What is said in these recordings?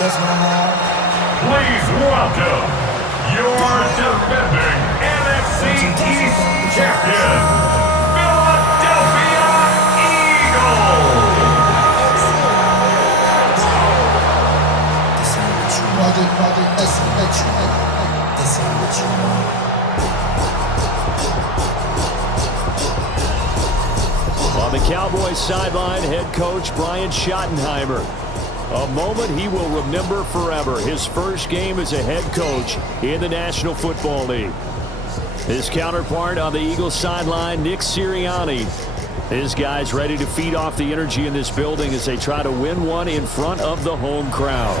Please welcome your defending NFC East champion, Philadelphia Eagles. On the Cowboys sideline, head coach Brian Schottenheimer. A moment he will remember forever. His first game as a head coach in the National Football League. His counterpart on the Eagles sideline, Nick Sirianni. His guys ready to feed off the energy in this building as they try to win one in front of the home crowd.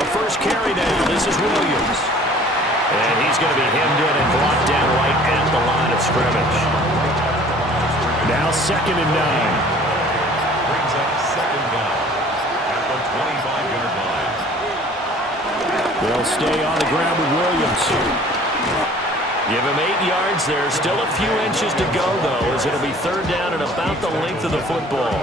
A first carry down. This is Williams. And he's going to be hemmed in and blocked down right at the line of scrimmage. Now 2nd and 9. Brings up 2nd down at the 25-yard line. They'll stay on the ground with Williams. Give him 8 yards. There's still a few inches to go, though, as it'll be 3rd down and about the length of the football.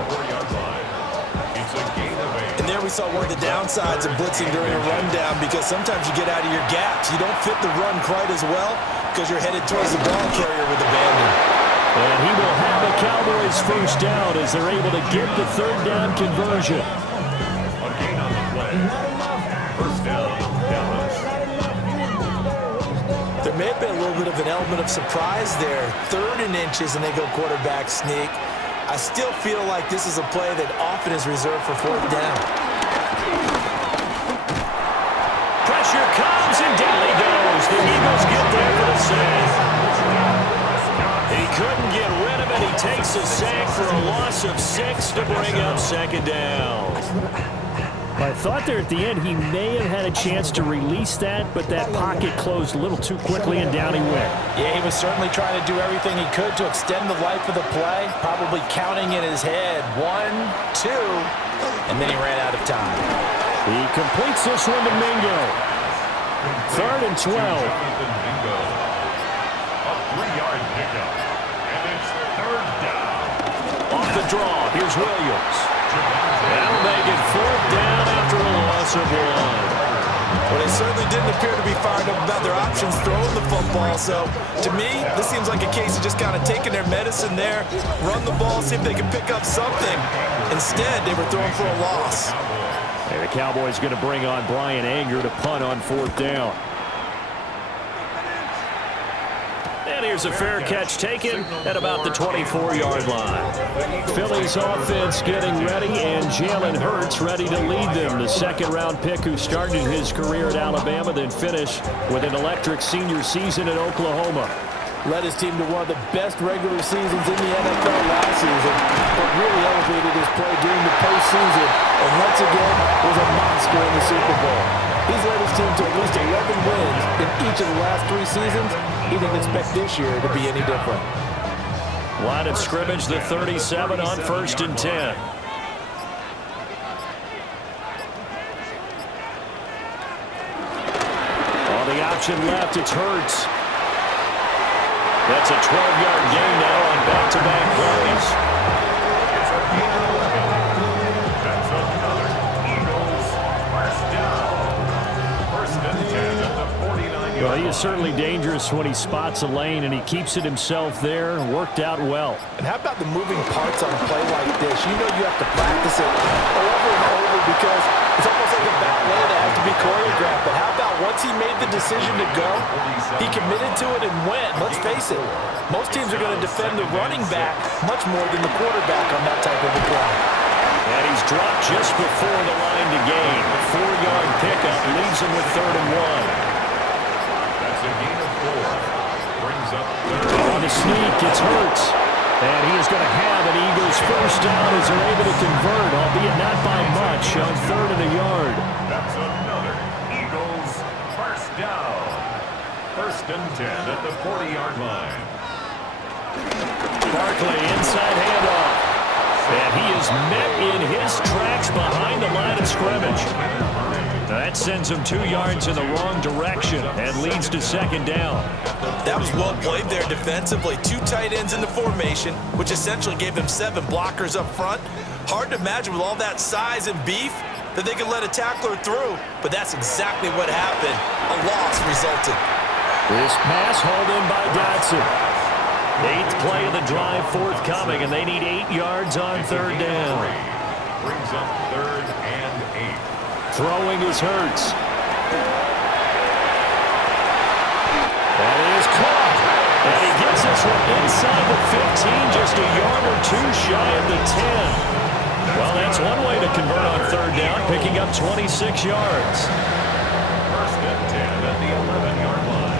It's a gain of 8. And there we saw one of the downsides of blitzing during a rundown, because sometimes you get out of your gaps. You don't fit the run quite as well because you're headed towards the ball carrier with abandon. And he will have the Cowboys first down as they're able to get the 3rd down conversion. A gain on the play. First down, Dallas. There may have been a little bit of an element of surprise there. 3rd and inches, and they go quarterback sneak. I still feel like this is a play that often is reserved for 4th down. Pressure comes, and down he goes. The Eagles get there for the sack. He couldn't get rid of it. He takes a sack for a loss of 6 to bring up 2nd down. I thought there at the end he may have had a chance to release that, but that pocket closed a little too quickly, and down he went. Yeah, he was certainly trying to do everything he could to extend the life of the play, probably counting in his head 1, 2, and then he ran out of time. He completes this one to Mingo. 3rd and 12. Mingo. A 3-yard pickup. And it's 3rd down. Off the draw, here's Williams. That'll make it 4th down after a loss of 1. Well, they certainly didn't appear to be fired up about their options throwing the football. So, to me, this seems like a case of just kind of taking their medicine there, run the ball, see if they can pick up something. Instead, they were throwing for a loss. And the Cowboys going to bring on Brian Anger to punt on 4th down. And here's a fair catch taken at about the 24-yard line. Philly's offense getting ready, and Jalen Hurts ready to lead them. The 2nd-round pick who started his career at Alabama, then finished with an electric senior season at Oklahoma. Led his team to one of the best regular seasons in the NFL last season, but really elevated his play during the postseason, and once again was a monster in the Super Bowl. He's led his team to at least 11 wins in each of the last 3 seasons. He didn't expect this year to be any different. Line of scrimmage, the 37 on 1st and 10. On the option left, it's Hurts. That's a 12-yard gain now on back-to-back plays. It's a gain of 11. That's another Eagles first down. 1st and 10 at the 49-yard Well, he is certainly dangerous when he spots a lane, and he keeps it himself there. Worked out well. And how about the moving parts on a play like this? You know you have to practice it over and over because it's almost like a ballet that has to be choreographed. But how about once he made the decision to go, he committed to it and went. Let's face it, most teams are going to defend the running back much more than the quarterback on that type of a play. And he's dropped just before the line to gain. 4-yard pickup leaves him with 3rd and 1. That's a gain of 4. Brings up 3rd. On the sneak, it's Hurts. And he is going to have an Eagles first down as they're able to convert, albeit not by much, on 3rd and a yard. That's another Eagles first down. 1st and 10 at the 40-yard line. Barkley inside handoff. And he is met in his tracks behind the line of scrimmage. That sends him 2 yards in the wrong direction and leads to second down. That was well played there defensively. 2 tight ends in the formation, which essentially gave them 7 blockers up front. Hard to imagine with all that size and beef that they could let a tackler through, but that's exactly what happened. A loss resulted. This pass hauled in by Dotson. 8th play of the drive forthcoming, and they need 8 yards on third down. Brings up 3rd and 8. Throwing is Hurts. That is caught. And he gets this one inside the 15, just a yard or 2 shy of the 10. Well, that's one way to convert on third down, picking up 26 yards. 1st and 10 at the 11-yard line.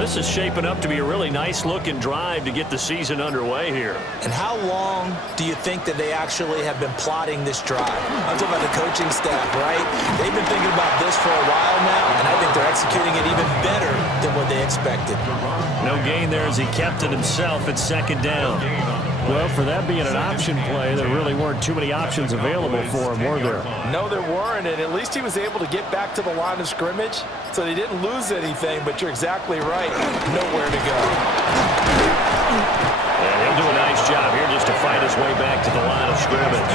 This is shaping up to be a really nice-looking drive to get the season underway here. And how long do you think that they actually have been plotting this drive? I'm talking about the coaching staff, right? They've been thinking about this for a while now, and I think they're executing it even better than what they expected. No gain there as he kept it himself at second down. Well, for that being an option play, there really weren't too many options available for him, were there? No, there weren't, and at least he was able to get back to the line of scrimmage, so they didn't lose anything, but you're exactly right. Nowhere to go. And he'll do a nice job here just to fight his way back to the line of scrimmage.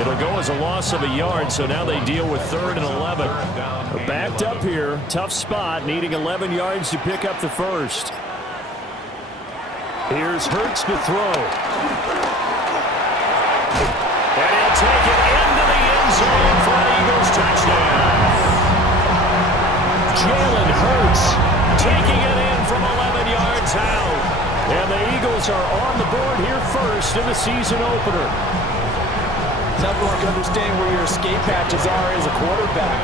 It'll go as a loss of a yard, so now they deal with 3rd and 11. Backed up here, tough spot, needing 11 yards to pick up the first. Here's Hurts to throw. And he'll take it into the end zone for an Eagles touchdown. Jalen Hurts taking it in from 11 yards out. And the Eagles are on the board here first in the season opener. Nothing like understanding where your escape hatches are as a quarterback.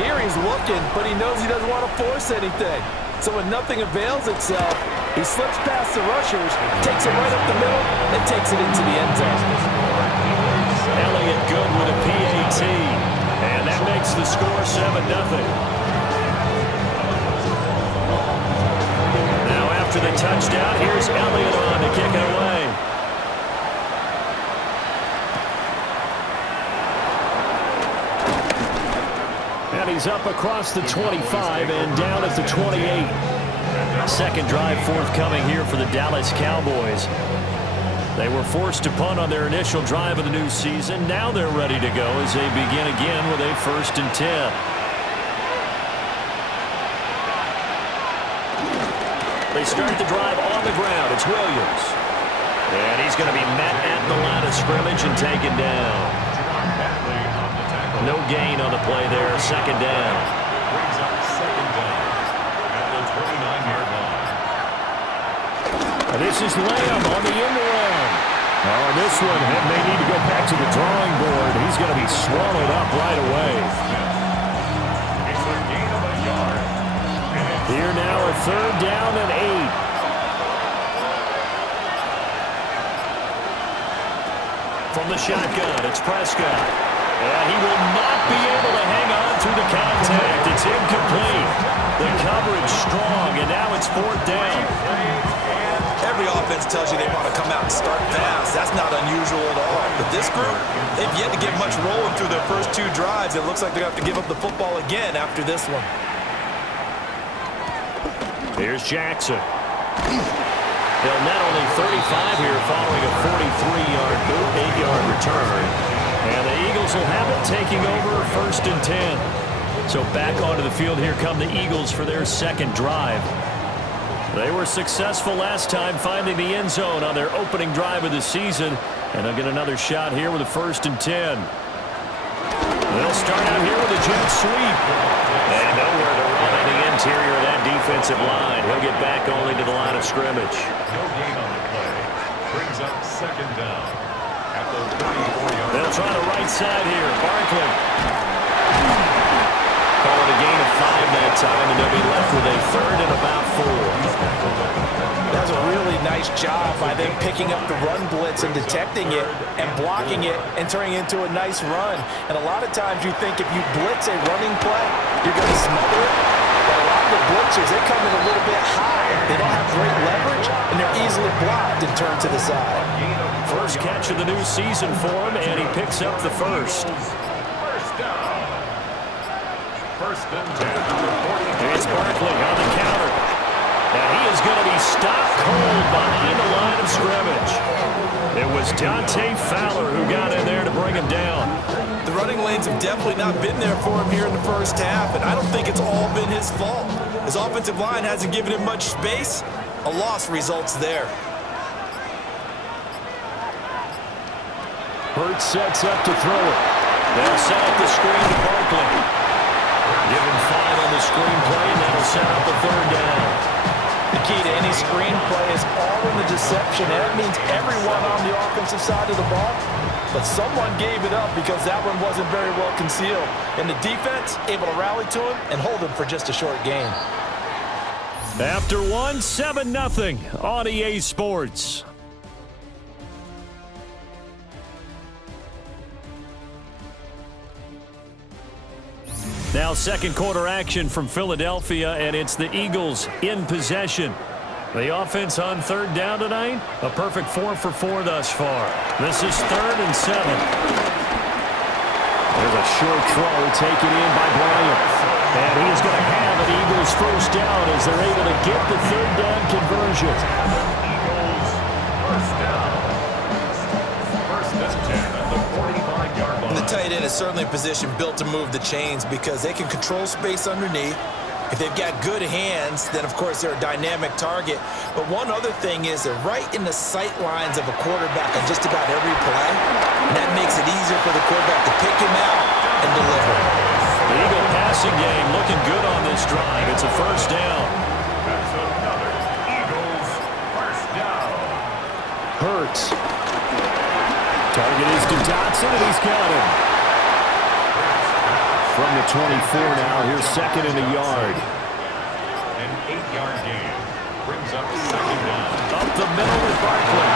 Here he's looking, but he knows he doesn't want to force anything. So when nothing avails itself, he slips past the rushers, takes it right up the middle, and takes it into the end zone. Elliott good with a PAT. And that makes the score 7-0. Now after the touchdown, here's Elliott on to kick it away. And he's up across the 25 and down at the 28. Second drive forthcoming here for the Dallas Cowboys. They were forced to punt on their initial drive of the new season. Now they're ready to go as they begin again with a 1st and 10. They start the drive on the ground. It's Williams. And he's going to be met at the line of scrimmage and taken down. No gain on the play there. Second down. Brings up 2nd down at the 29-yard line. And this is Lamb on the end around. Oh, this one may need to go back to the drawing board. He's going to be swallowed up right away. It's a gain of a yard. Here now a 3rd down and 8. From the shotgun, it's Prescott. And he will not be able to hang on through the contact. It's incomplete. The coverage strong, and now it's 4th down. Every offense tells you they want to come out and start fast. That's not unusual at all. But this group, they've yet to get much rolling through their first 2 drives. It looks like they're going to have to give up the football again after this one. Here's Jackson. They'll net only 35 here following a 43-yard boot, 8-yard return. And the Eagles will have it taking over 1st and 10. So back onto the field here come the Eagles for their second drive. They were successful last time finding the end zone on their opening drive of the season. And they'll get another shot here with a 1st and 10. They'll start out here with a jet sweep. And nowhere to run in the interior of that defensive line. He'll get back only to the line of scrimmage. No gain on the play. Brings up 2nd down at the 34-yard line. They'll try the right side here. Barkley. Call it a gain of 5 that time, and they'll be left with a 3rd and about 4. That's a really nice job by them picking up the run blitz and detecting it and blocking it and turning it into a nice run. And a lot of times you think if you blitz a running play, you're going to smother it. But a lot of the blitzers, they come in a little bit high. They don't have great leverage, and they're easily blocked and turned to the side. First catch of the new season for him, and he picks up the first. First and 10 at the 40. It's Barkley on the counter. And he is going to be stopped cold behind the line of scrimmage. It was Dante Fowler who got in there to bring him down. The running lanes have definitely not been there for him here in the first half, and I don't think it's all been his fault. His offensive line hasn't given him much space. A loss results there. Hurts sets up to throw it. They'll set up the screen to Barkley. Give him 5 on the screen play, and that'll set up the third down. The key to any screen play is all in the deception. And that means everyone on the offensive side of the ball. But someone gave it up because that one wasn't very well concealed. And the defense able to rally to him and hold him for just a short gain. After one, 7-0 on EA Sports. Now second quarter action from Philadelphia, and it's the Eagles in possession. The offense on third down tonight, a perfect 4 for 4 thus far. This is 3rd and 7. There's a short throw taken in by Bryant. And he is going to have an Eagles first down as they're able to get the third down conversion. Eagles first down. First and 10 at the 45-yard line. The tight end is certainly a position built to move the chains because they can control space underneath. If they've got good hands, then of course they're a dynamic target. But one other thing is they're right in the sight lines of a quarterback on just about every play. And that makes it easier for the quarterback to pick him out and deliver. The Eagle passing game looking good on this drive. It's a first down. That's another Eagles first down. Hurts. Target is to Dotson, and he's got him. From the 24 now, here's second and a yard. An 8-yard gain brings up second down. Up the middle with Barkley.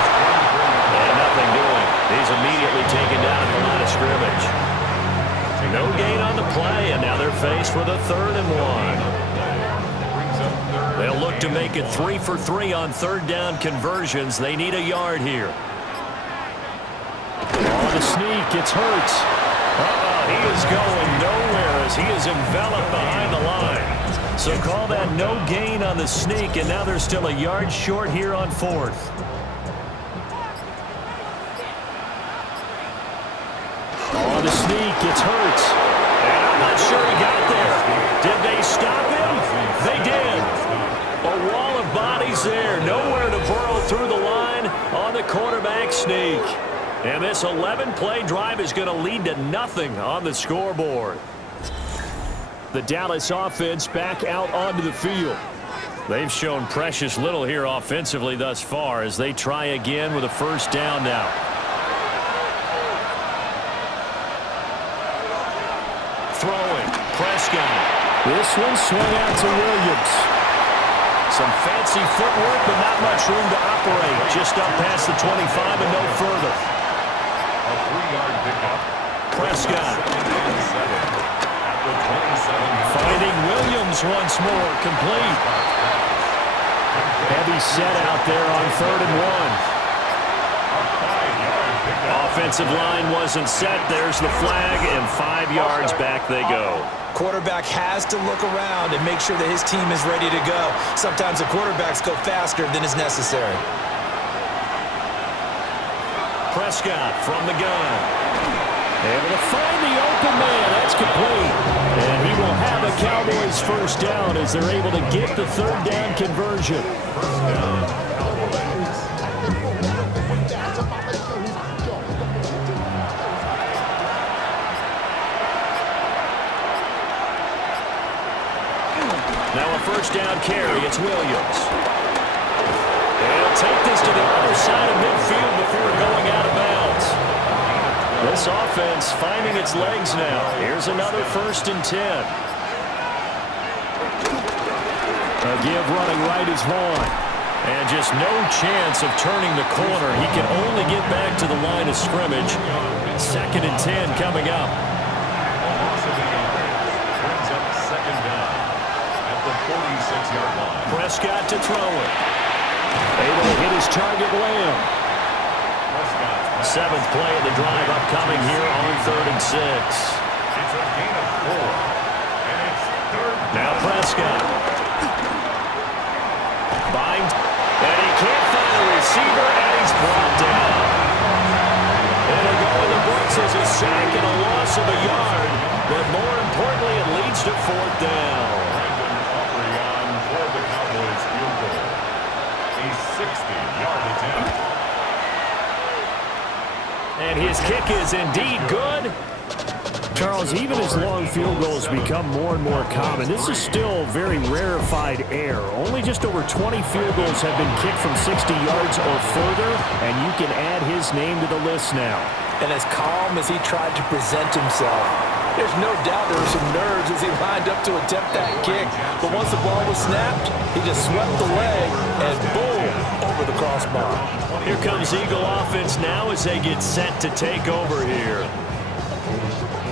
And nothing doing. He's immediately taken down at the line of scrimmage. No gain on the play, and now they're faced with a 3rd and 1. They'll look to make it 3 for 3 on third down conversions. They need a yard here. On the sneak, it's Hurts. He is going nowhere as he is enveloped behind the line. So call that no gain on the sneak, and now they're still a yard short here on 4th. On the sneak, it's Hurts. And I'm not sure he got there. Did they stop him? They did. A wall of bodies there. Nowhere to burrow through the line on the quarterback sneak. And this 11-play drive is going to lead to nothing on the scoreboard. The Dallas offense back out onto the field. They've shown precious little here offensively thus far as they try again with a first down now. Throwing, Prescott. This one swung out to Williams. Some fancy footwork, but not much room to operate. Just up past the 25 and no further. A 3-yard pickup. Prescott. At the 27. Finding Williams once more, complete. Heavy set out there on 3rd and 1. Offensive line wasn't set. There's the flag, and 5 yards back they go. Quarterback has to look around and make sure that his team is ready to go. Sometimes the quarterbacks go faster than is necessary. Prescott from the gun. Able to find the open man. That's complete. And he will have a Cowboys first down as they're able to get the third down conversion. First down, Cowboys. Now a first down carry. It's Williams. They'll take this to the other side of midfield before going out of bounds. This offense finding its legs now. Here's another 1st and 10. A give running right is Vaughn. And just no chance of turning the corner. He can only get back to the line of scrimmage. 2nd and 10 coming up. Brings up second down at the 46-yard line. Prescott to throw it. Able to hit his target, Lamb. 7th play of the drive upcoming here on 3rd and 6. It's a gain of 4. And it's Prescott. Bind, and he can't find a receiver, and he's brought down. It'll go in the books as a sack and a loss of a yard, but more importantly, it leads to fourth down. For the Cowboys field goal. A 60-yard attempt. And his kick is indeed good. Charles, even as long field goals become more and more common, this is still very rarefied air. Only just over 20 field goals have been kicked from 60 yards or further, and you can add his name to the list now. And as calm as he tried to present himself, there's no doubt there were some nerves as he lined up to attempt that kick. But once the ball was snapped, he just swept the leg and boom, over the crossbar. Here comes Eagle offense now as they get set to take over here.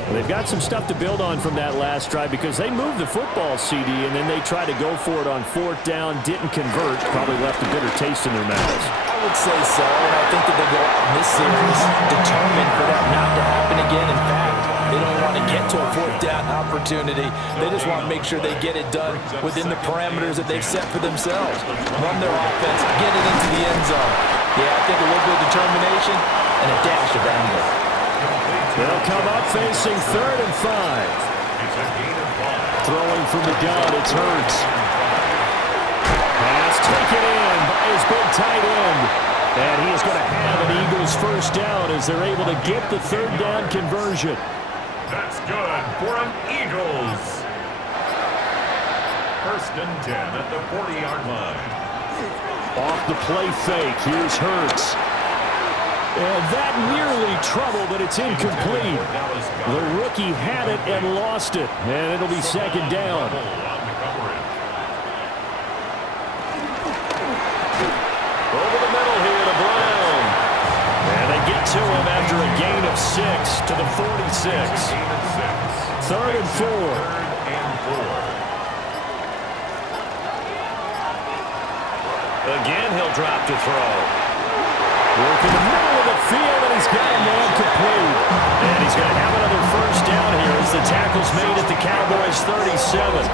Well, they've got some stuff to build on from that last drive because they moved the football, CD, and then they tried to go for it on fourth down, didn't convert, probably left a bitter taste in their mouths. I would say so, and I think that they go out in this series determined for that not to happen again. In fact, they don't want to get to a fourth down opportunity. They just want to make sure they get it done within the parameters that they've set for themselves. Run their offense, get it into the end zone. Yeah, I think a little bit of determination and a dash of anger. They'll come up facing 3rd and 5. Throwing from the gun, it's Hurts. Pass taken in by his big tight end. And he is going to have an Eagles first down as they're able to get the 3rd down conversion. That's good for an Eagles. 1st and 10 at the 40-yard line. Off the play fake, here's Hurts. And that nearly trouble, but it's incomplete. The rookie had it and lost it, and it'll be 2nd down. Over the middle here to Brown. And they get to him after a gain of 6 to the 46. 3rd and 4. Again, he'll drop to throw. Work in the middle of the field, and he's got a man complete. And he's going to have another first down here as the tackle's made at the Cowboys' 37.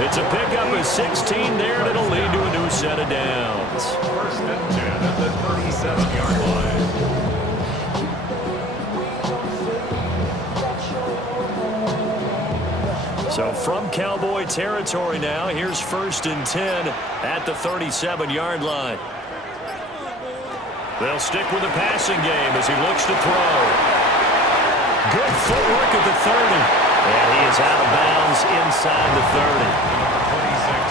It's a pickup of 16 there, and it'll lead to a new set of downs. 1st and 10 at the 37-yard line. So from Cowboy territory now, here's 1st and 10 at the 37-yard line. They'll stick with the passing game as he looks to throw. Good footwork at the 30. And he is out of bounds inside the 30.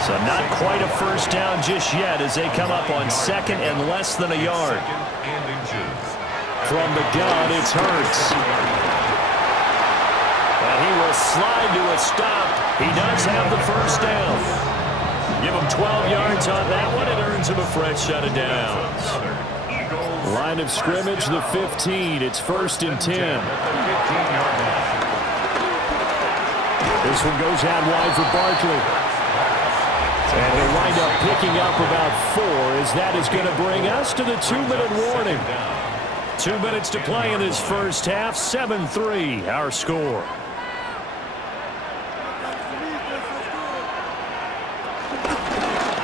So not quite a first down just yet as they come up on 2nd and less than a yard. From the gun, it's Hurts. And he will slide to a stop. He does have the first down. Give him 12 yards on that one. It earns him a fresh set of downs. Line of scrimmage, the 15. It's 1st and 10. This one goes out wide for Barkley. And he'll wind up picking up about 4 as that is going to bring us to the 2-minute warning. 2 minutes to play in this first half. 7-3, our score.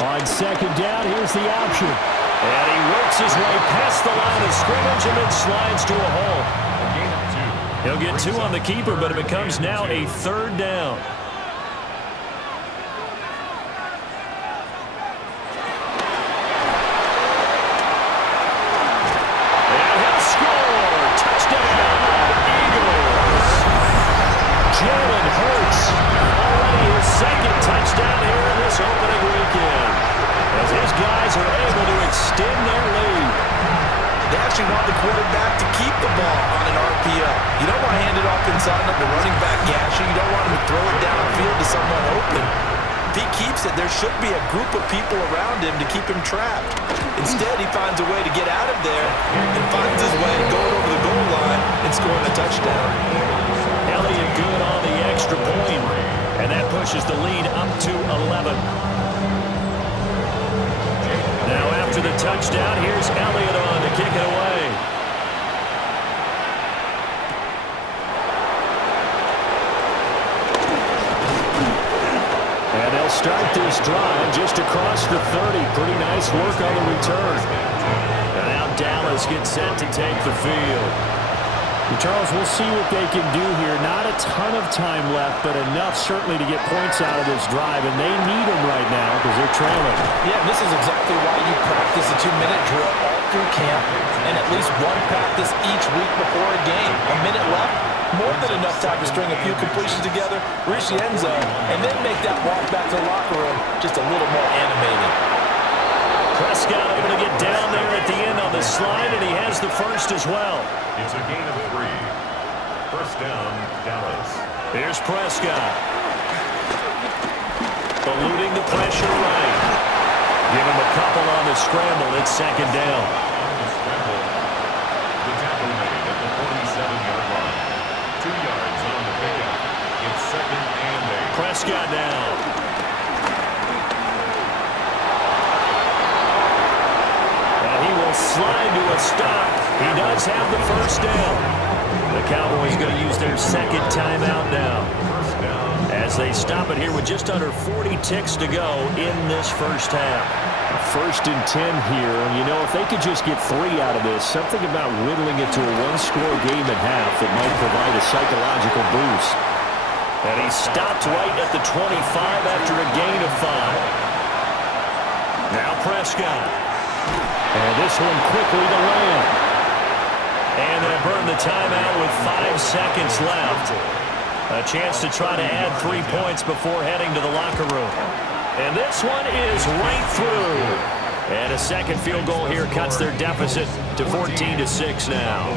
On 2nd down, here's the option. And he works his way past the line of scrimmage and then slides to a hole. He'll get 2 on the keeper, but it becomes now a 3rd down. And he'll score! Touchdown, Eagles! Jalen Hurts, already his 2nd touchdown here in this opening weekend, as his guys are able to extend their lead. They actually want the quarterback to keep the ball on an RPO. You don't want to hand it off inside of the running back gashing. You don't want him to throw it downfield to someone open. If he keeps it, there should be a group of people around him to keep him trapped. Instead, he finds a way to get out of there and finds his way going over the goal line and scoring a touchdown. Elliott good on the extra point, and that pushes the lead up to 11. Now after the touchdown, here's Elliott on to kick it away. And they'll start this drive just across the 30. Pretty nice work on the return. And now Dallas gets set to take the field. Charles, we'll see what they can do here. Not a ton of time left, but enough certainly to get points out of this drive, and they need them right now because they're trailing. Yeah, this is exactly why you practice a 2-minute drill all through camp and at least one practice each week before a game. A minute left, more than enough time to string a few completions together, reach the end zone, and then make that walk back to the locker room just a little more animated. Prescott able to get down there at the end on the slide, and he has the first as well. It's a gain of 3. First down, Dallas. Here's Prescott. Eluding the pressure right. Give him a couple on the scramble. It's second down. On the scramble, the tackle made at the 47-yard line. 2 yards on the pickup. It's second and 8. Prescott now. He will slide to a stop. He does have the first down. The Cowboys going to use their second timeout now. First down. As they stop it here with just under 40 ticks to go in this first half. First and 10 here. You know, if they could just get 3 out of this, something about whittling it to a one-score game at half that might provide a psychological boost. And he stopped right at the 25 after a gain of 5. Now Prescott. And this one quickly to land. And they burn the timeout with 5 seconds left. A chance to try to add 3 points before heading to the locker room. And this one is right through. And a second field goal here cuts their deficit to 14-6 now.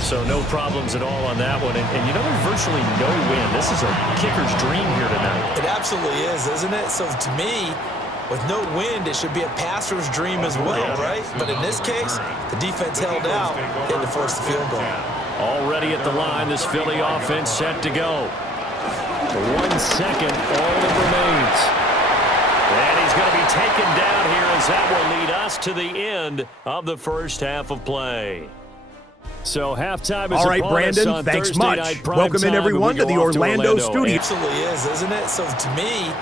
So no problems at all on that one. And you know, there's virtually no win. This is a kicker's dream here tonight. It absolutely is, isn't it? So to me, with no wind, it should be a passer's dream as well, right? But in this case, the defense held out, had to force the field goal. Already at the line, this Philly offense set to go. 1 second, all that remains. And he's going to be taken down here as that will lead us to the end of the first half of play. So halftime is all right, Brandon, thanks Thursday much. Welcome in, everyone, to the Orlando studio. It absolutely is, isn't it? So to me,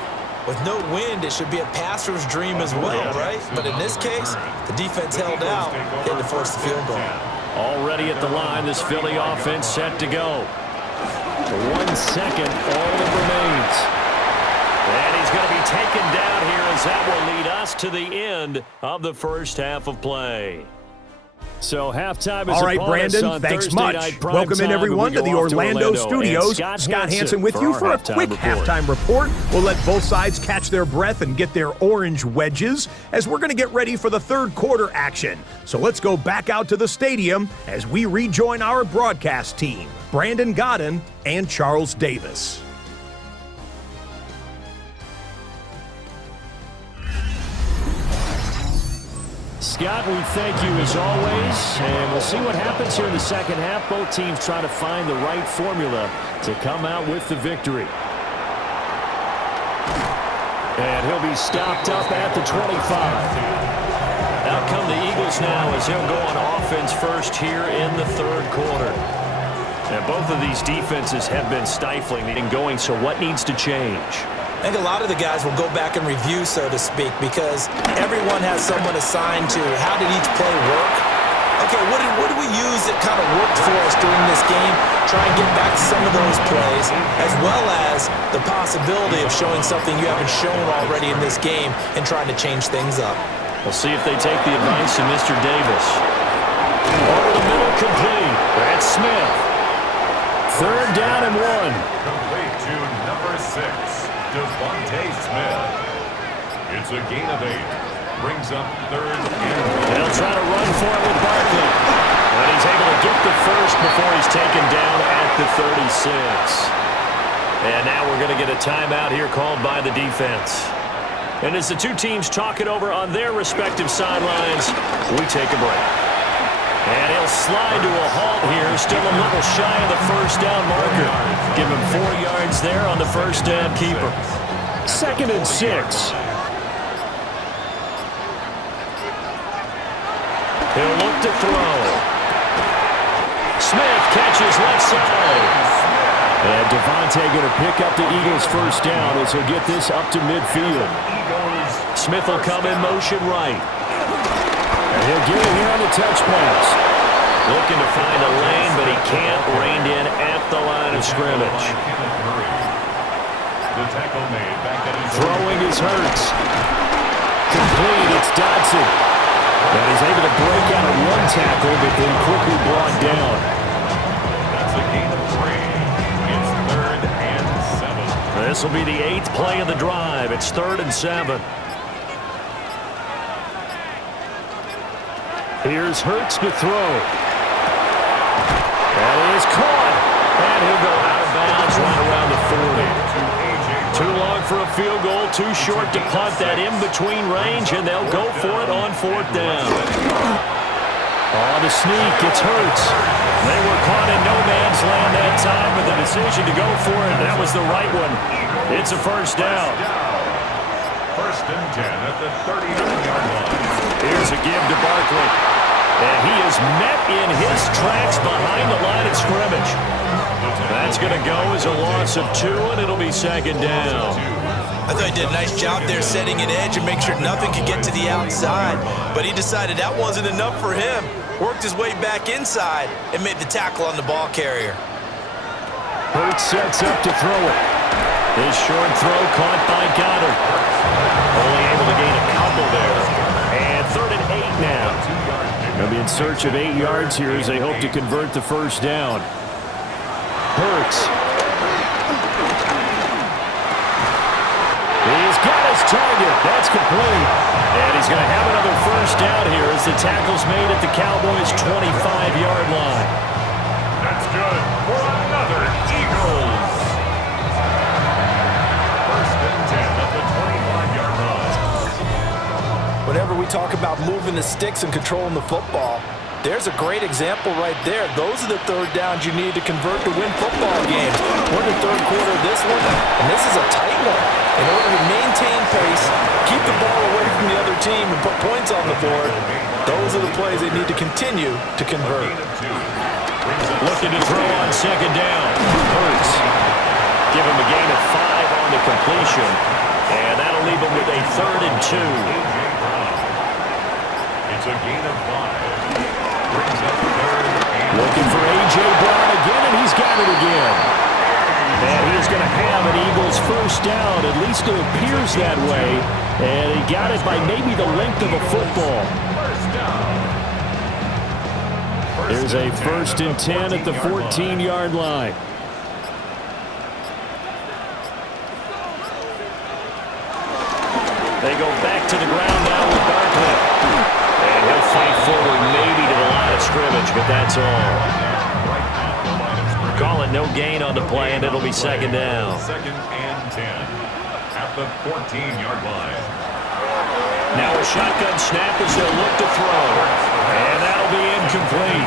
with no wind, it should be a passer's dream as well, right? But in this case, the defense held out, had to force the field goal. Already at the line, this Philly offense set to go. 1 second, all that remains. And he's going to be taken down here as that will lead us to the end of the first half of play. So halftime is all right, Brandon, thanks much. Welcome in, everyone, to the Orlando studios. Scott Hansen with you for a quick halftime report. We'll let both sides catch their breath and get their orange wedges as we're going to get ready for the third quarter action. So let's go back out to the stadium as we rejoin our broadcast team, Brandon Godden and Charles Davis. Scott, we thank you as always, and we'll see what happens here in the second half. Both teams try to find the right formula to come out with the victory. And he'll be stopped up at the 25. Out come the Eagles now as he'll go on offense first here in the third quarter. And both of these defenses have been stifling and going, so what needs to change? I think a lot of the guys will go back and review, so to speak, because everyone has someone assigned to how did each play work. Okay, what did we use that kind of worked for us during this game? Try and get back to some of those plays, as well as the possibility of showing something you haven't shown already in this game and trying to change things up. We'll see if they take the advice of Mr. Davis. Over the middle, complete. That's Smith. Third down and 1. Complete to number 6. Devontae Smith. It's a gain of 8. Brings up third and 1. They'll try to run for it with Barkley. But he's able to get the first before he's taken down at the 36. And now we're going to get a timeout here called by the defense. And as the two teams talk it over on their respective sidelines, we take a break. And he'll slide to a halt here, still a little shy of the first down marker. Give him 4 yards there on the first down keeper. Second and 6. He'll look to throw. Smith catches left side. And Devontae going to pick up the Eagles' first down as he'll get this up to midfield. Smith will come in motion right. And he'll get it here on the touch pass. Looking to find a lane, but he can't. Reined in at the line of scrimmage. Throwing is Hurts. Complete, it's Dodson. And he's able to break out of one tackle, but then quickly brought down. That's a gain of 3. It's 3rd and 7. This will be the 8th play of the drive. It's 3rd and 7. Here's Hurts to throw. That is caught. And he'll go out of bounds right around the 40. Too long for a field goal, too short to punt that in between range, and they'll go for it on 4th down. On the sneak, it's Hurts. They were caught in no man's land that time, but the decision to go for it, that was the right one. It's a first down. 1st and 10 at the 39-yard line. Here's a give to Barkley. And he is met in his tracks behind the line of scrimmage. That's going to go as a loss of 2, and it'll be 2nd down. I thought he did a nice job there setting an edge and make sure nothing could get to the outside. But he decided that wasn't enough for him. Worked his way back inside and made the tackle on the ball carrier. Hurts sets up to throw it. His short throw caught by Goddard. Only able to gain a couple there. And 3rd and 8 now. They'll be in search of 8 yards here as they hope to convert the first down. Hurts. He's got his target. That's complete. And he's going to have another first down here as the tackle's made at the Cowboys' 25-yard line. That's good for another Eagles. 1st and 10 at the 25-yard line. Whenever we talk about moving the sticks and controlling the football, there's a great example right there. Those are the 3rd downs you need to convert to win football games. We're in the 3rd quarter of this one, and this is a tight one. In order to maintain pace, keep the ball away from the other team, and put points on the board, those are the plays they need to continue to convert. Looking to throw on 2nd down. Hurts. Give him a gain of 5 on the completion, and that'll leave him with a 3rd and 2. It's a gain of 5. Brings up 3rd and Looking for A.J. Brown again, and he's got it again. And he is going to have an Eagles first down. At least it appears that way. And he got it by maybe the length of a football. There's a 1st and 10 at the 14-yard line. They go back to the ground now with Barkley. And he'll fight forward maybe to the line of scrimmage, but that's all. Call it no gain on the play, and it'll be 2nd down. 2nd and 10 at the 14-yard line. Now a shotgun snap as they'll look to throw. And that'll be incomplete.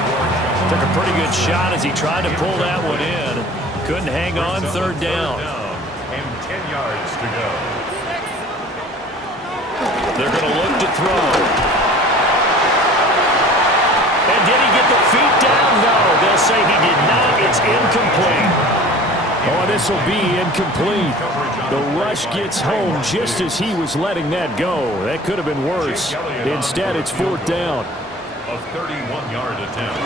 Took a pretty good shot as he tried to pull that one in. Couldn't hang on. 3rd down. And 10 yards to go. They're going to look to throw. And did he get the feet down? No, they'll say he did not. It's incomplete. Oh, this will be incomplete. The rush gets home just as he was letting that go. That could have been worse. Instead, it's 4th down. A 31-yard attempt.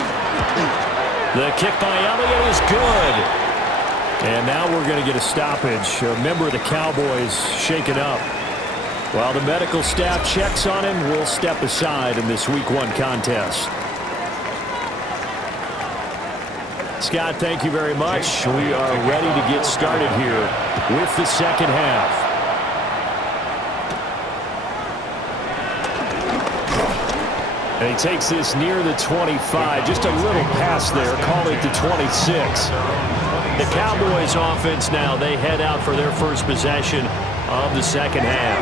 The kick by Elliott is good. And now we're going to get a stoppage. A member of the Cowboys shaken up. While the medical staff checks on him, we'll step aside in this Week 1 contest. Scott, thank you very much. We are ready to get started here with the 2nd half. And he takes this near the 25. Just a little pass there. Call it the 26. The Cowboys offense now, they head out for their first possession of the 2nd half.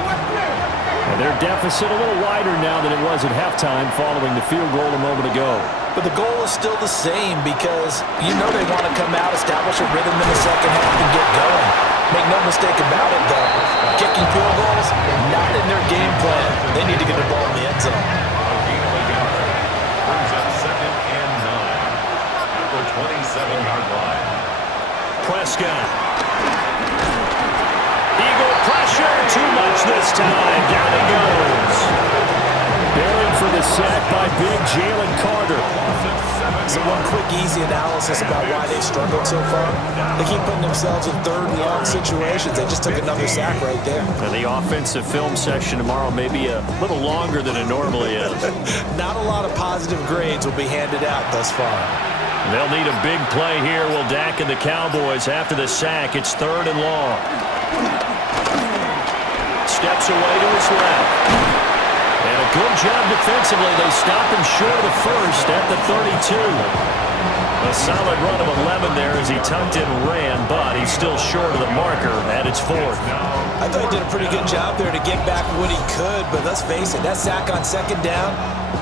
And their deficit a little wider now than it was at halftime following the field goal a moment ago. But the goal is still the same because you know they want to come out, establish a rhythm in the 2nd half and get going. Make no mistake about it, though. Kicking field goals, not in their game plan. They need to get the ball in the end zone. A gain of a yard. Brings up 2nd and 9 at the 27-yard line. Prescott. Eagle pressure, too much this time. Down he goes. Buried for the sack by big Jalen Carter. So one quick, easy analysis about why they've struggled so far. They keep putting themselves in third and long situations. They just took another sack right there. And the offensive film session tomorrow may be a little longer than it normally is. Not a lot of positive grades will be handed out thus far. They'll need a big play here. Will Dak and the Cowboys after the sack. It's third and long. Steps away to his left. And a good job defensively. They stop him short of the first at the 32. A solid run of 11 there as he tucked in and ran, but he's still short of the marker at its fourth. I thought he did a pretty good job there to get back what he could, but let's face it, that sack on second down,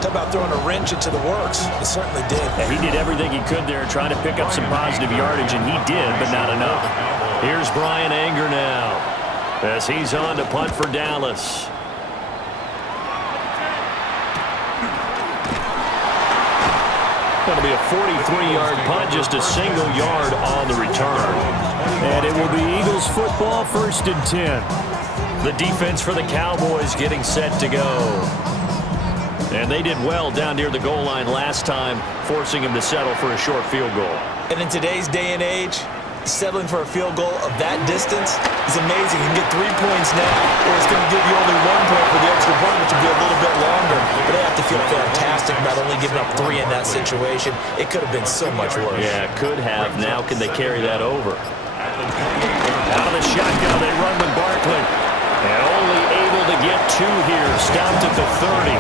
talk about throwing a wrench into the works. It certainly did. Yeah, he did everything he could there trying to pick up some positive yardage, and he did, but not enough. Here's Brian Anger now as he's on to punt for Dallas. Going to be a 43-yard punt, just a single yard on the return. And it will be Eagles football, 1st and 10. The defense for the Cowboys getting set to go. And they did well down near the goal line last time, forcing him to settle for a short field goal. And in today's day and age, settling for a field goal of that distance is amazing. You can get 3 points now, or it's going to give you only 1 point for the extra point, which will be a little bit longer. But they have to feel fantastic about only giving up 3 in that situation. It could have been so much worse. Yeah, could have. Now can they carry that over? Out of the shotgun, they run with Barkley. And only able to get 2 here. Stopped at the 30.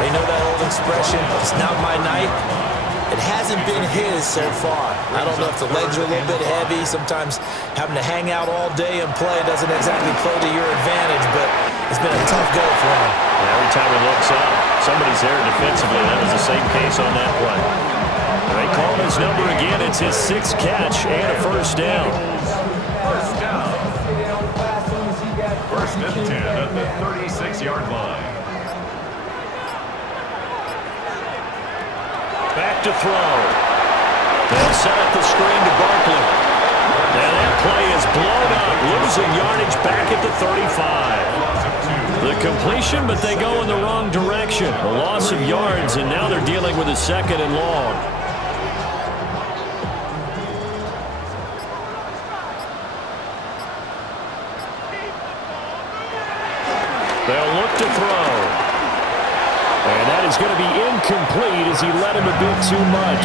They know that old expression, it's not my night. It hasn't been his so far. I don't know if the legs are a little bit heavy. Sometimes having to hang out all day and play doesn't exactly play to your advantage, but it's been a tough go for him. And every time he looks up, somebody's there defensively. That was the same case on that play. They call his number again. It's his 6th catch and a first down. First down. 1st and 10 at the 36-yard line. Back to throw. They'll set up the screen to Barkley. And that play is blown up, losing yardage back at the 35. The completion, but they go in the wrong direction. A loss of yards, and now they're dealing with a 2nd and long. They'll look to throw. And that is going to be incomplete as he let him a bit too much.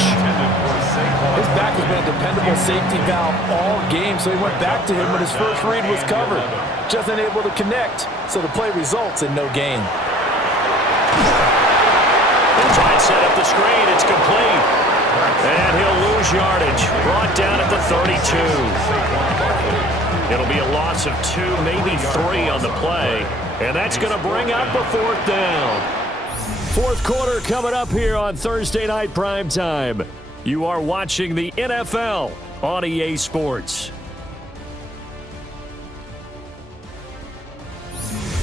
His back has been a dependable safety valve all game, so he went back to him when his first read was covered. Just unable to connect, so the play results in no gain. They'll try and set up the screen. It's complete. And he'll lose yardage. Brought down at the 32. It'll be a loss of 2, maybe 3 on the play. And that's going to bring up a 4th down. 4th quarter coming up here on Thursday Night Primetime. You are watching the NFL on EA Sports.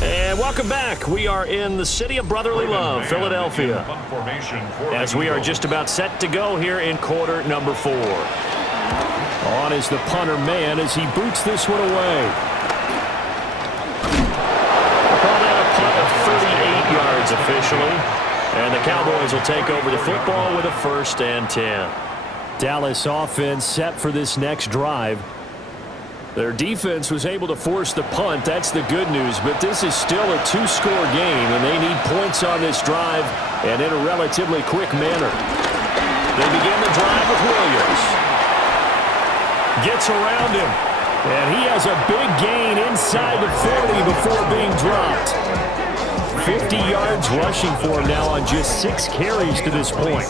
And welcome back. We are in the city of brotherly love, Philadelphia, as we are just about set to go here in quarter number 4. On is the punter man as he boots this one away. Call that a punt of 38 yards officially. And the Cowboys will take over the football with a 1st and 10. Dallas offense set for this next drive. Their defense was able to force the punt. That's the good news. But this is still a 2-score game, and they need points on this drive and in a relatively quick manner. They begin the drive with Williams. Gets around him. And he has a big gain inside the 40 before being dropped. 50 yards rushing for him now on just 6 carries to this point.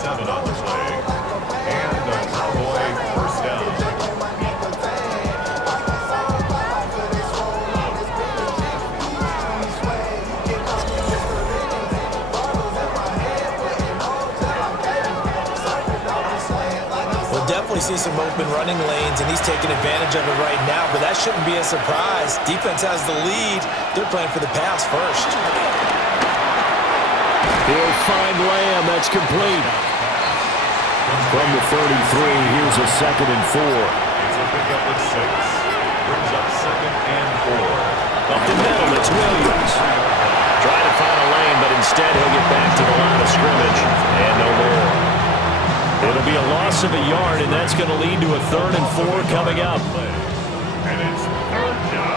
We'll definitely see some open running lanes, and he's taking advantage of it right now, but that shouldn't be a surprise. Defense has the lead. They're playing for the pass first. He'll find Lamb. That's complete. From the 33, here's a 2nd and 4. a pickup of 6. Brings up 2nd and 4. Up the middle, it's Williams. Trying to find a lane, but instead he'll get back to the line of scrimmage. And no more. It'll be a loss of a yard, and that's going to lead to a 3rd and 4 coming up. And it's 3rd down.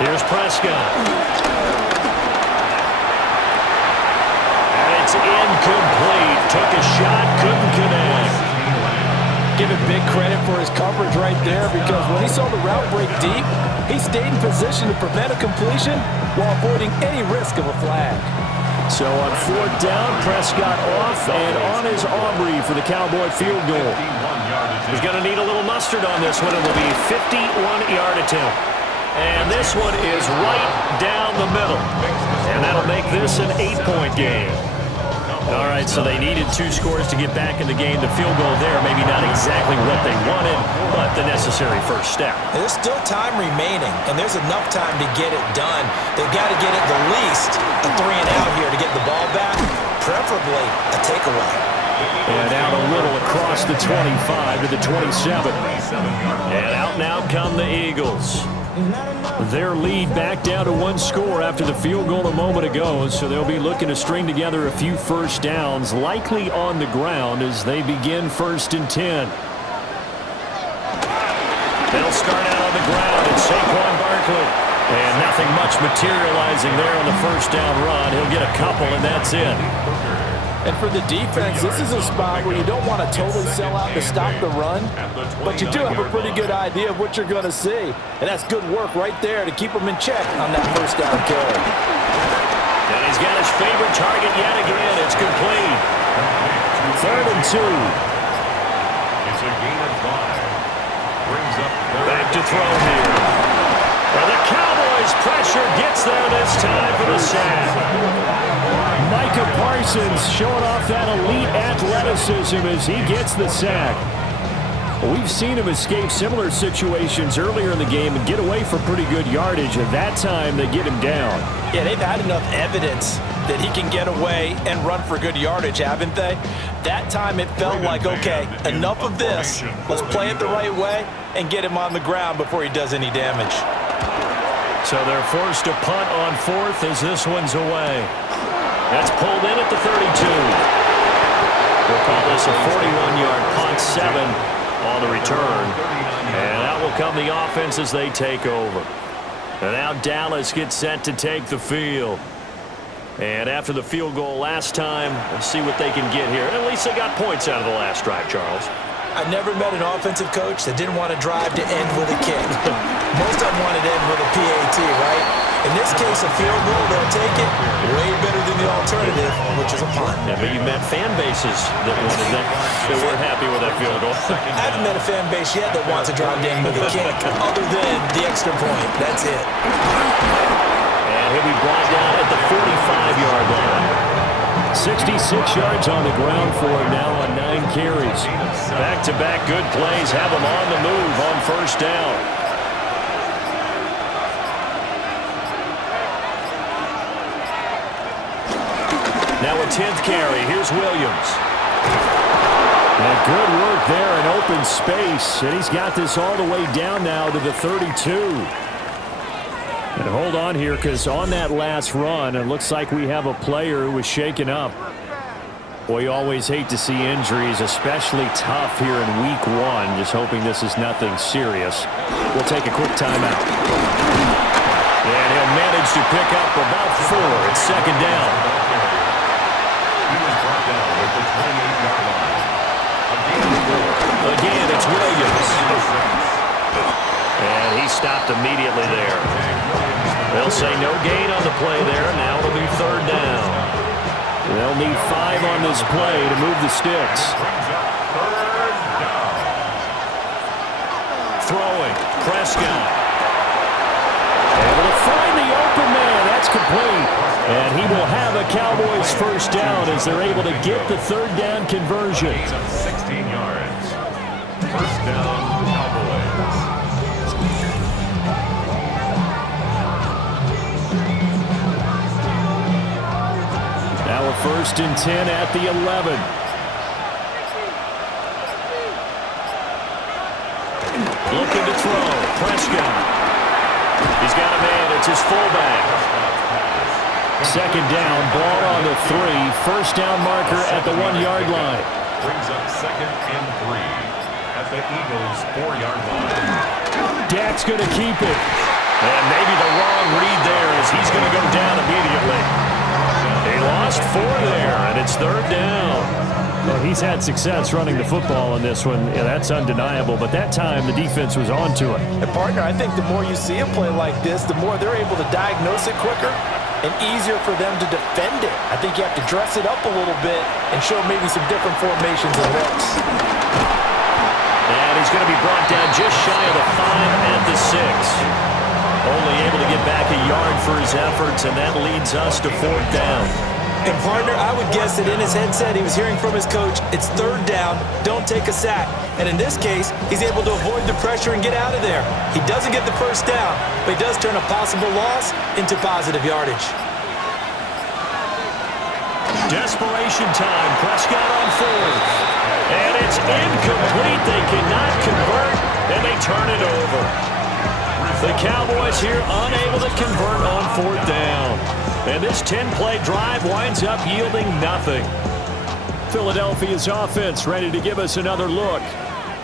Here's Prescott. And it's incomplete. Took a shot, couldn't connect. Give him big credit for his coverage right there, because when he saw the route break deep, he stayed in position to prevent a completion while avoiding any risk of a flag. So on 4th down, Prescott off and on his Aubrey for the Cowboy field goal. He's going to need a little mustard on this one. It will be a 51-yard attempt. And this one is right down the middle. And that'll make this an 8-point game. All right, so they needed 2 scores to get back in the game. The field goal there, maybe not exactly what they wanted, but the necessary first step. There's still time remaining, and there's enough time to get it done. They've got to get at the least a 3-and-out here to get the ball back, preferably a takeaway. And out a little across the 25 to the 27. And out now come the Eagles. Their lead back down to 1 score after the field goal a moment ago, so they'll be looking to string together a few first downs, likely on the ground as they begin 1st and 10. They'll start out on the ground, and Saquon Barkley. And nothing much materializing there on the first down run. He'll get a couple, and that's it. And for the defense, this is a spot where you don't want to totally sell out to stop the run, but you do have a pretty good idea of what you're going to see. And that's good work right there to keep them in check on that first down carry. And he's got his favorite target yet again. It's complete. 3rd and 2. It's a gain of 5. Brings up Back to throw here. Well, the Cowboys pressure gets there this time for the sack. Micah Parsons showing off that elite athleticism as he gets the sack. We've seen him escape similar situations earlier in the game and get away for pretty good yardage, and that time they get him down. Yeah, they've had enough evidence that he can get away and run for good yardage, haven't they? That time it felt like, okay, enough of this. Let's play it the right way and get him on the ground before he does any damage. So they're forced to punt on 4th as this one's away. That's pulled in at the 32. We'll call this a 41-yard punt, 7 on the return. And out will come the offense as they take over. And now Dallas gets set to take the field. And after the field goal last time, we'll see what they can get here. At least they got points out of the last drive, Charles. I never met an offensive coach that didn't want to drive to end with a kick. Most of them wanted to end with a PAT, right? In this case, a field goal, they'll take it. Way better than the alternative, which is a punt. Yeah, but you met fan bases that wanted that weren't happy with that field goal. I haven't met a fan base yet that wants to drive to end with a kick, other than the extra point. That's it. And he'll be brought down at the 45-yard line. 66 yards on the ground for him now on 9 carries. Back-to-back good plays have him on the move on first down. Now a 10th carry. Here's Williams. And good work there in open space. And he's got this all the way down now to the 32. And hold on here, because on that last run, it looks like we have a player who was shaken up. Boy, you always hate to see injuries, especially tough here in week 1. Just hoping this is nothing serious. We'll take a quick timeout. And he'll manage to pick up about 4. It's 2nd down. He was brought down at the 28-yard line. Again, it's Williams. And he stopped immediately there. They'll say no gain on the play there. Now it'll be 3rd down. They'll need 5 on this play to move the sticks. Throwing. Prescott. Able to find the open man. That's complete. And he will have a Cowboys first down as they're able to get the 3rd down conversion. 16 yards. First down, Cowboys. Now a 1st and 10 at the 11. Looking to throw. Prescott. He's got a man. It's his fullback. Second down. Ball on the 3. First down marker at the 1-yard line. Brings up 2nd and 3 at the Eagles' 4-yard line. Dak's going to keep it. And maybe the wrong read there as he's going to go down immediately. He lost 4 there, and it's 3rd down. Well, he's had success running the football in this one. Yeah, that's undeniable. But that time, the defense was on to it. And, partner, I think the more you see a play like this, the more they're able to diagnose it quicker and easier for them to defend it. I think you have to dress it up a little bit and show maybe some different formations and looks. And he's going to be brought down just shy of the 5 at the 6. Only able to get back a yard for his efforts, and that leads us to 4th down. And, partner, I would guess that in his headset he was hearing from his coach, it's 3rd down, don't take a sack. And in this case, he's able to avoid the pressure and get out of there. He doesn't get the first down, but he does turn a possible loss into positive yardage. Desperation time. Prescott on 4th. And it's incomplete. They cannot convert, and they turn it over. The Cowboys here unable to convert on 4th down. And this 10-play drive winds up yielding nothing. Philadelphia's offense ready to give us another look.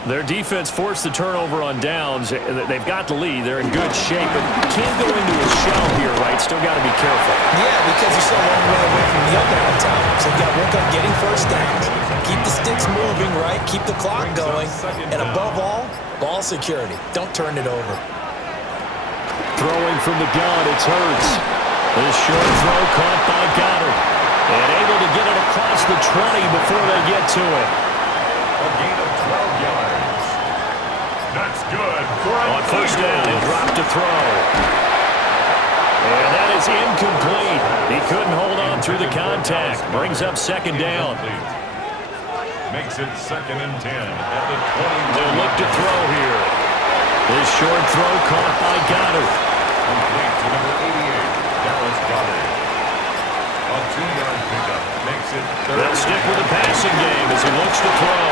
Their defense forced the turnover on downs. They've got the lead. They're in good shape, but can't go into a shell here, right? Still got to be careful. Yeah, because you're so long way away from the other at times. So you've got to work on getting first downs. Keep the sticks moving, right? Keep the clock going. And above all, ball security. Don't turn it over. Throwing from the gun, it's Hurts. This short throw caught by Goddard. And able to get it across the 20 before they get to it. A gain of 12 yards. That's good. On first down, he'll drop to throw. And that is incomplete. He couldn't hold on through the contact. Brings up 2nd down. Makes it 2nd and 10 at the 20. They'll look to throw here. This short throw caught by Goddard. Complete to number 88, Dallas Cowboys. A 2-yard pickup makes it 3rd. They'll stick with the passing game as he looks to throw.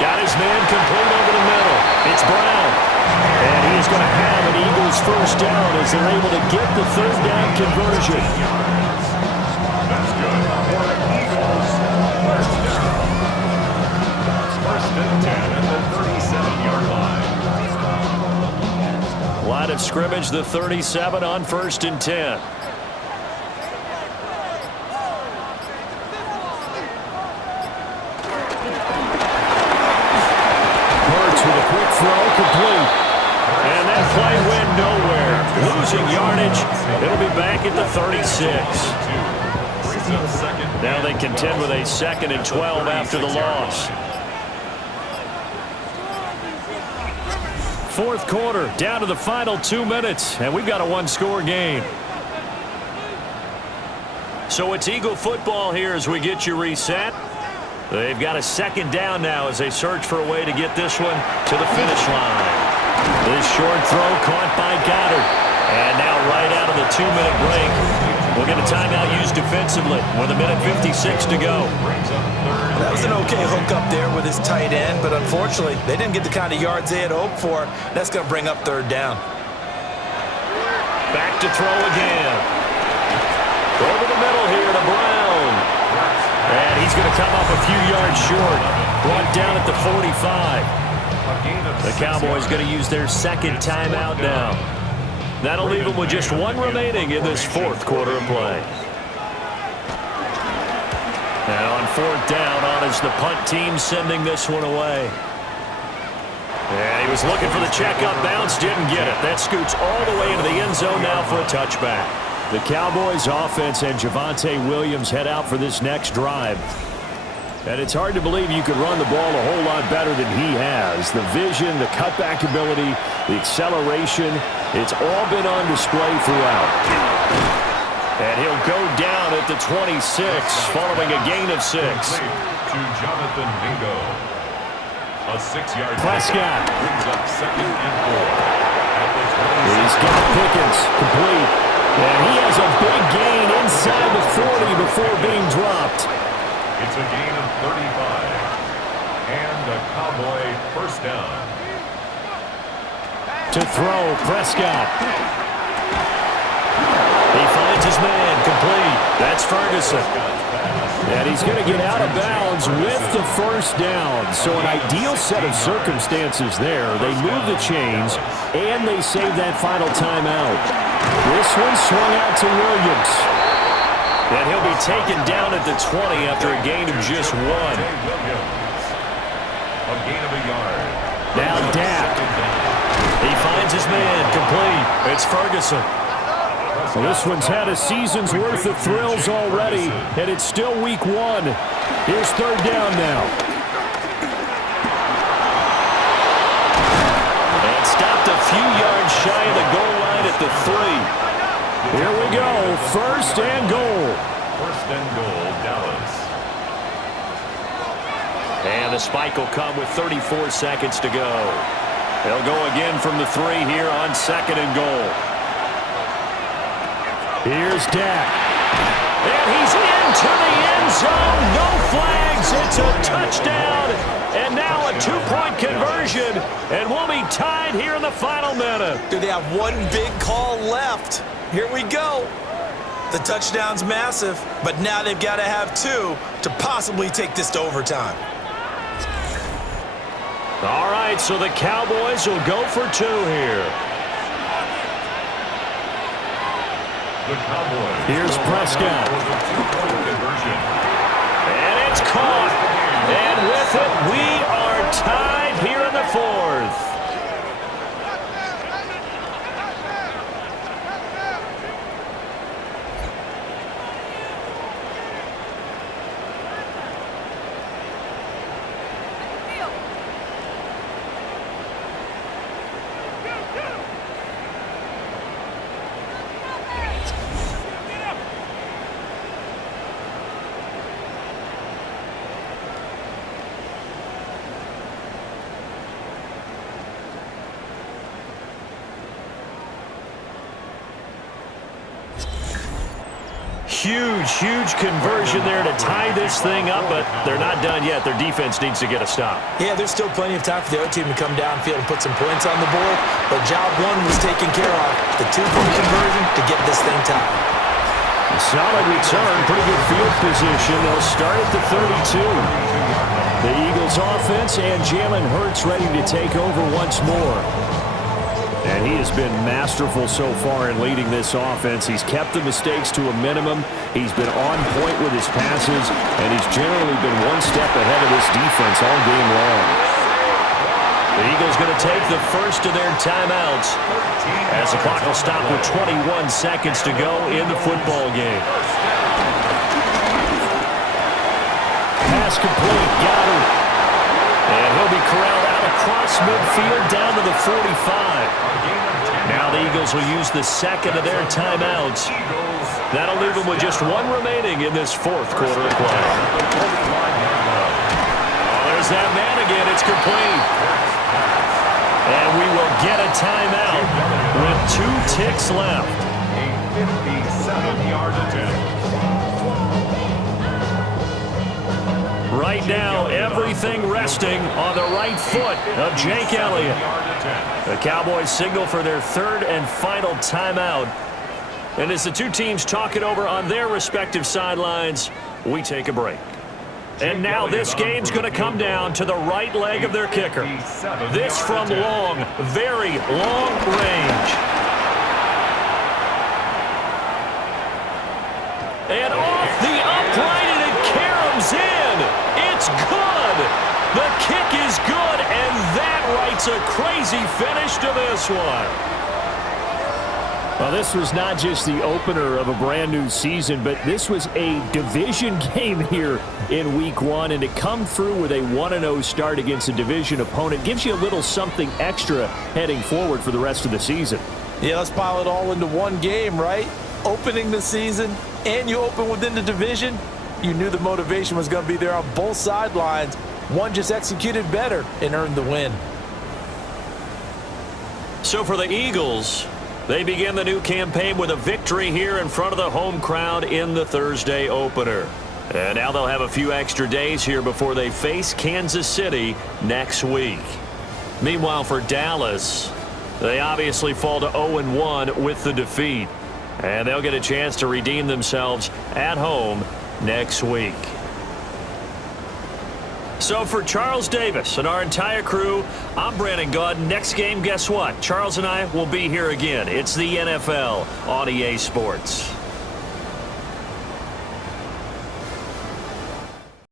Got his man complete over the middle. It's Brown. And he's going to have an Eagles first down as they're able to get the 3rd down conversion. That's good for Eagles first down. 1st and 10 at the 37-yard line. Line of scrimmage, the 37 on 1st and 10. Hurts with a quick throw, complete. And that play went nowhere. Losing yardage. It'll be back at the 36. Now they contend with a 2nd and 12 after the loss. 4th quarter, down to the final 2 minutes, and we've got a 1-score game. So it's Eagle football here as we get you reset. They've got a 2nd down now as they search for a way to get this one to the finish line. This short throw caught by Goddard. And now right out of the 2-minute break, we'll get a timeout used defensively with 1:56 to go. That was an okay hook up there with his tight end, but unfortunately, they didn't get the kind of yards they had hoped for. That's going to bring up 3rd down. Back to throw again. Over the middle here to Brown. And he's going to come up a few yards short. Brought down at the 45. The Cowboys going to use their 2nd timeout now. That'll leave them with just 1 remaining in this 4th quarter of play. And on 4th down, on is the punt team sending this one away. And he was looking for the checkup bounce, didn't get it. That scoots all the way into the end zone now for a touchback. The Cowboys offense and Javonte Williams head out for this next drive. And it's hard to believe you could run the ball a whole lot better than he has. The vision, the cutback ability, the acceleration, it's all been on display throughout. And he'll go down at the 26 following a gain of 6. To Jonathan Mingo. A 6-yard Prescott brings up 2nd and 4. At the 26. He's got Pickens complete. And he has a big gain inside the 40 before being dropped. It's a gain of 35. And a Cowboy first down. To throw, Prescott. He finds his man, complete. That's Ferguson. And he's going to get out of bounds with the first down. So an ideal set of circumstances there. They move the chains, and they save that final timeout. This one swung out to Williams. And he'll be taken down at the 20 after a gain of just 1. A gain of a yard. Now Dak. He finds his man, complete. It's Ferguson. This one's had a season's worth of thrills already, and it's still week 1. Here's third down now. And stopped a few yards shy of the goal line at the 3. Here we go, first and goal. First and goal, Dallas. And the spike will come with 34 seconds to go. They'll go again from the 3 here on second and goal. Here's Dak. And he's into the end zone. No flags. It's a touchdown. And now a 2-point conversion. And we'll be tied here in the final minute. They have one big call left. Here we go. The touchdown's massive, but now they've got to have 2 to possibly take this to overtime. All right, so the Cowboys will go for 2 here. The Cowboys. Here's Prescott. And it's caught. And with it, we are tied here in the 4th. Huge conversion there to tie this thing up, but they're not done yet. Their defense needs to get a stop. Yeah, there's still plenty of time for the other team to come downfield and put some points on the board, but job 1 was taken care of. The 2-point conversion to get this thing tied. A solid return, pretty good field position. They'll start at the 32. The Eagles offense and Jalen Hurts ready to take over once more. And he has been masterful so far in leading this offense. He's kept the mistakes to a minimum. He's been on point with his passes, and he's generally been one step ahead of this defense all game long. The Eagles going to take the first of their timeouts as the clock will stop with 21 seconds to go in the football game. Pass complete, got him. And he'll be corralled out across midfield down to the 45. Now the Eagles will use the second of their timeouts. That'll leave them with just 1 remaining in this 4th quarter of play. Oh, there's that man again. It's complete. And we will get a timeout with 2 ticks left. A 57-yard attempt. Right now, everything resting on the right foot of Jake Elliott. The Cowboys signal for their 3rd and final timeout. And as the 2 teams talk it over on their respective sidelines, we take a break. And now this game's going to come down to the right leg of their kicker. This from long, very long range. And off the upright, and it caroms in. It's good. The kick is good, and that writes a crazy finish to this one. Well, this was not just the opener of a brand new season, but this was a division game here in week 1, and to come through with a 1-0 start against a division opponent gives you a little something extra heading forward for the rest of the season. Yeah, let's pile it all into one game, right? Opening the season, and you open within the division. You knew the motivation was going to be there on both sidelines. One just executed better and earned the win. So for the Eagles, they begin the new campaign with a victory here in front of the home crowd in the Thursday opener. And now they'll have a few extra days here before they face Kansas City next week. Meanwhile, for Dallas, They obviously fall to 0-1 with the defeat. And they'll get a chance to redeem themselves at home next week. So for Charles Davis and our entire crew, I'm Brandon Gaudin. Next game, guess what? Charles and I will be here again. It's the NFL on EA Sports.